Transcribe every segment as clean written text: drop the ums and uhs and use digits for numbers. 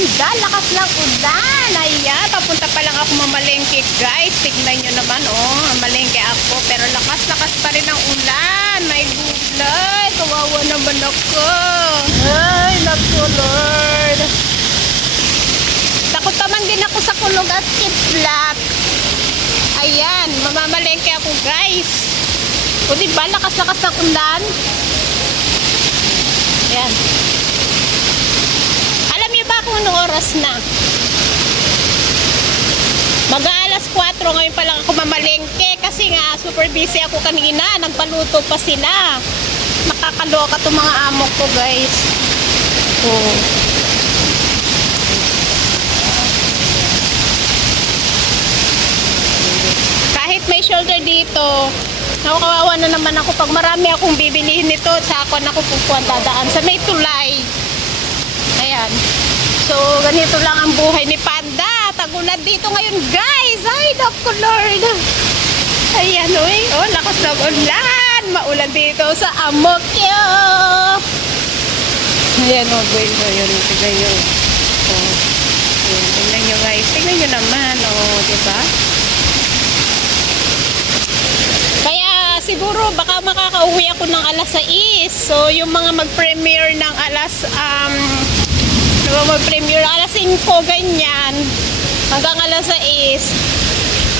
Panda, lakas ng ulan. Ayan, papunta pa lang ako mamalengke guys. Tignan nyo naman, oh. Mamalengke ako. Pero lakas-lakas pa rin ang ulan. May gulay. Kawawa naman ako. Ay, naku, Lord. Takot naman din ako sa kulog at kidlat. Ayan, mamamalengke ako guys. O diba, lakas-lakas ng ulan. Ayan. Alam niyo ba kung anong oras na? Mag-aalas 4 ngayon pa lang ako mamalengke kasi nga super busy ako kanina. Nagpaluto pa sila. Nakakaloka itong mga amo ko guys. Oh. Kahit may shoulder dito, kawawa na naman ako pag marami akong bibilihin nito. Sa ako na ako pupuan dadaan sa may tulay. Ayan. So, ganito lang ang buhay ni Panda. Tagulan dito ngayon, guys. Ay, naku, Lord. Ayan, uy. Oh, lakas ng ulan. Maulan dito sa Amokyo. Ayan, oh, guys. Ayan, tignan nyo. Oh. Ayan, tignan nyo, guys. Tignan nyo naman. Oh, diba? Kaya, siguro, baka makakauwi ako ng alas 6. So, yung mga mag-premiere ng mag-premiere alas 5, ganyan, hanggang alas 6.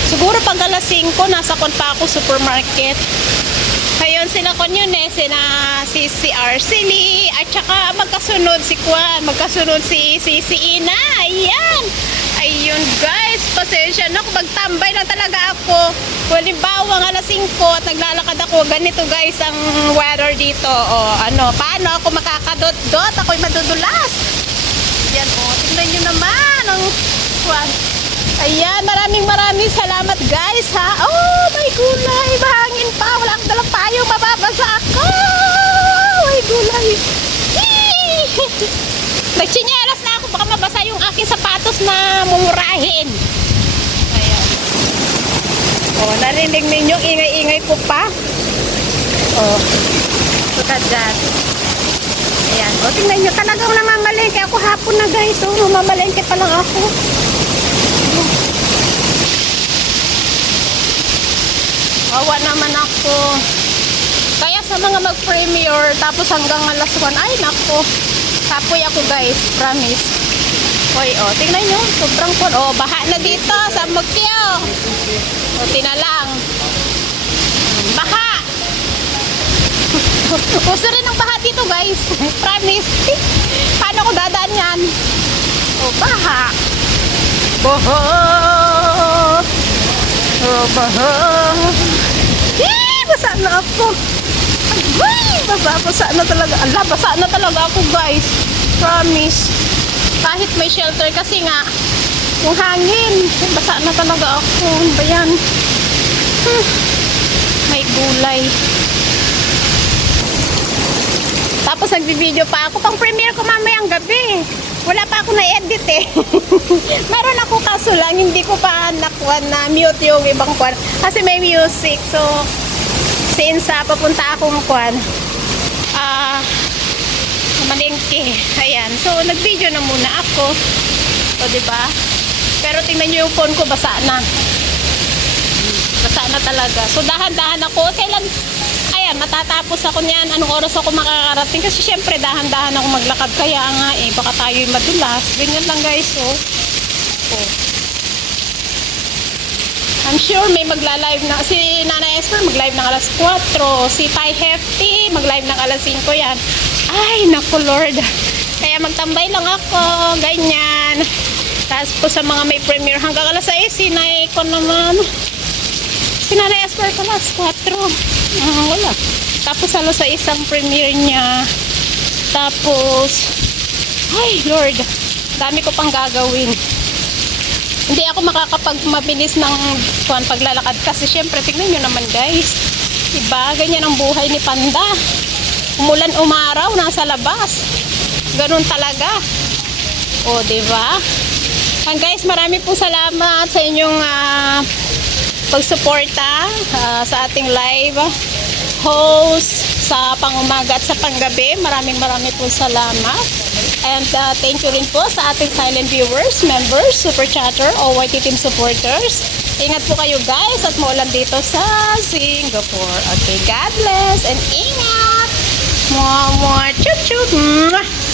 Siguro pag alas 5, nasa kon pa ako supermarket. Ngayon sila kon yun si Arcely, at saka magkasunod si Kwan, magkasunod si Ina. Ayan. Ayun guys, pasensya na kung magtambay na talaga ako. Halimbawa alas 5 at naglalakad ako, ganito guys ang weather dito. O ano, paano ako makakadot-dot? Ako'y madudulas. Yan o, tingnan nyo naman ang kwan. Ayan, maraming salamat guys ha. Oh, may gulay, mahangin pa. Wala akong dalang payo, mababasa ako. May gulay. Nagsinyalas na ako, baka mabasa yung aking sapatos na mumurahin. Ayan. Oh, narinig ninyo, ingay-ingay ko pa. Oh, sukat dyan. Ayan, o tingnan nyo, talagang namamalengke ako hapon na guys, o namamalengke pa lang ako. Wawa naman ako. Kaya sa mga mag-premiere, tapos hanggang alas 1, ay nako, tapoy ako guys, promise. Oy, o, tingnan nyo, sobrang pon. O, baha na dito sa Amokyo. O, tinalang. Baha. Gusto rin ng baha dito guys. Promise. Paano ko dadaan yan? O, baha. Baha. O, baha. Basa na ako. Ay, basa na talaga. Ala, basa na talaga ako guys. Promise. Kahit may shelter kasi nga yung hangin. Basa na talaga ako. Ano ba yan? May gulay. Tapos nagbi-video pa ako. Pang premiere ko mamayang gabi. Wala pa ako na-edit eh. Meron ako kaso lang. Hindi ko pa nakuha na mute yung ibang kwan. Kasi may music. So, since papunta akong kwan, malengke. Ayan. So, nag-video na muna ako. O, diba? Pero tingnan nyo yung phone ko. Basa na. Basa na talaga. So, dahan-dahan ako. Kailan... Ayan, matatapos ako niyan. Anong oras ako makakarating? Kasi syempre, dahan-dahan ako maglakad. Kaya nga eh, baka tayo'y madulas. Ganyan lang guys, oh. Oh. I'm sure may magla-live na. Si Nanay Esper mag-live ng alas 4. Si Tay Hefty mag-live ng alas 5 yan. Ay, naku Lord. Kaya magtambay lang ako. Ganyan. Tapos po sa mga may premiere hanggang alas 6, sinay ko naman. Si Nanay Esper ko alas 4. Wala. Tapos alas 6 ang premiere niya. Tapos, ay Lord, dami ko pang gagawin. Hindi ako makakapagmabilis ng paglalakad kasi syempre, tignan nyo naman guys. Diba? Ganyan ang buhay ni Panda. Umulan umaraw, nasa labas. Ganun talaga. O, diba? And guys, marami po salamat sa inyong pagsuporta sa ating live host, sa pangumaga at sa panggabi. Maraming po salamat. And thank you rin po sa ating silent viewers, members, super chatter, OYT team supporters. Ingat po kayo guys at maulan dito sa Singapore. Okay, God bless and ingat! Mwah, mwah, chup, chup. Mwah.